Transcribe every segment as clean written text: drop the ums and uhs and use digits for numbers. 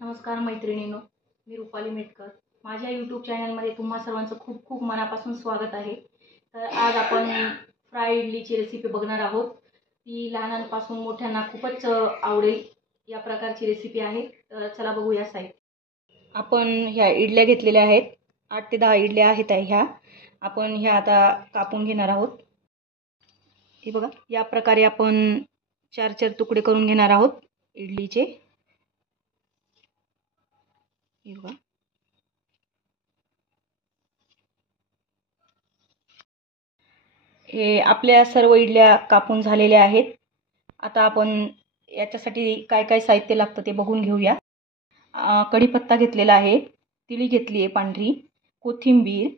नमस्कार मैत्रिणींनो, मी रुपाली मेटकर. माझ्या यूट्यूब चॅनलमध्ये तुम्हा सर्वांचं खूप खूप मनापासून स्वागत आहे. तर आज आपण फ्राय इडलीची रेसिपी बघणार आहोत. ती लहानांपासून मोठ्यांना खूपच आवडेल या प्रकारची रेसिपी आहे. तर चला बघूया साहित्य. आपण ह्या इडल्या घेतलेल्या आहेत. 8 ते 10 इडल्या आहेत ह्या. आपण ह्या आता कापून घेणार आहोत. हे बघा, या प्रकारे आपण 4-4 तुकडे करून घेणार आहोत इडलीचे. हे बघा, हे आपल्या सर्व इडल्या कापून झालेल्या आहेत. आता आपण याच्यासाठी काय काय साहित्य लागतं ते बघून घेऊया. कढीपत्ता घेतलेला आहे, तिळी घेतली आहे पांढरी, कोथिंबीर,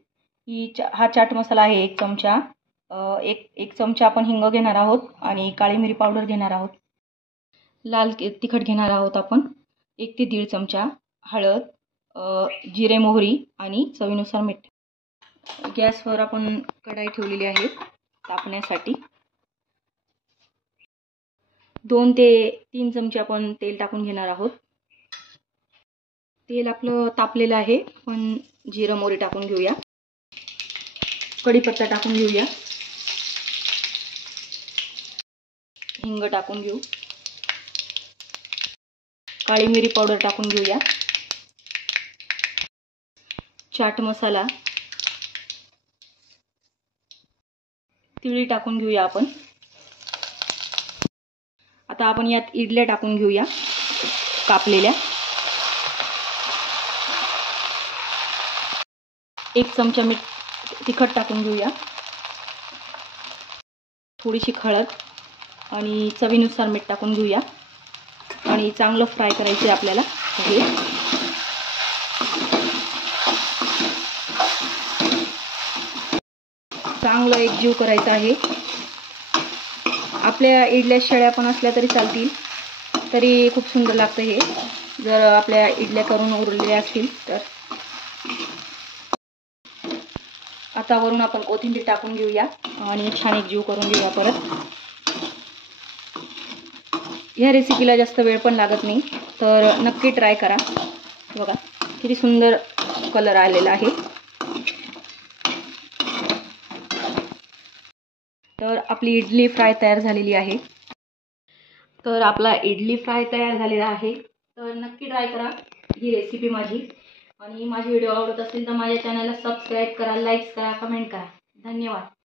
हा चाट मसाला आहे 1 चमचा, एक चमचा आपण हिंग घेणार आहोत आणि काळी मिरी पावडर घेणार आहोत. लाल तिखट घेणार आहोत आपण 1 ते 1.5 चमचा, हळद, जिरे मोहरी आणि चवीनुसार मीठ. गॅसवर आपण कढाई ठेवलेली आहे तापण्यासाठी. 2 ते 3 चमचे आपण तेल टाकून घेणार आहोत. तेल आपलं तापलेलं आहे. आपण जिरे मोहरी टाकून घेऊया, कढीपत्ता टाकून घेऊया, हिंग टाकून घेऊ, काळी मिरी पावडर टाकून घेऊया, चाट मसाला, तिळी टाकून घेऊया आपण. आता आपण यात इडल्या टाकून घेऊया कापलेल्या. 1 चमचा तिखट टाकून घेऊया, थोडीशी हळद आणि चवीनुसार मीठ टाकून घेऊया आणि चांगलं फ्राय करायचे आपल्याला. हे चांगलं एकजीव करायचं आहे. आपल्या इडल्या शेळ्या पण असल्या तरी चालतील, तरी खूप सुंदर लागतं हे जर आपल्या इडल्या करून उरलेल्या असतील तर. आता वरून आपण कोथिंबीर टाकून घेऊया आणि छान एकजीव करून घेऊया परत. ह्या रेसिपीला जास्त वेळ पण लागत नाही, तर नक्की ट्राय करा. बघा किती सुंदर कलर आलेला आहे. तर आपली इडली फ्राय तयार झालेली आहे. तर आपला इडली फ्राय तयार झालेला आहे. तर नक्की ट्राय करा ही रेसिपी माझी. आणि माझी व्हिडिओ आवडत असेल तर माझ्या चॅनलला सबस्क्राईब करा, लाईक करा, कमेंट करा. धन्यवाद.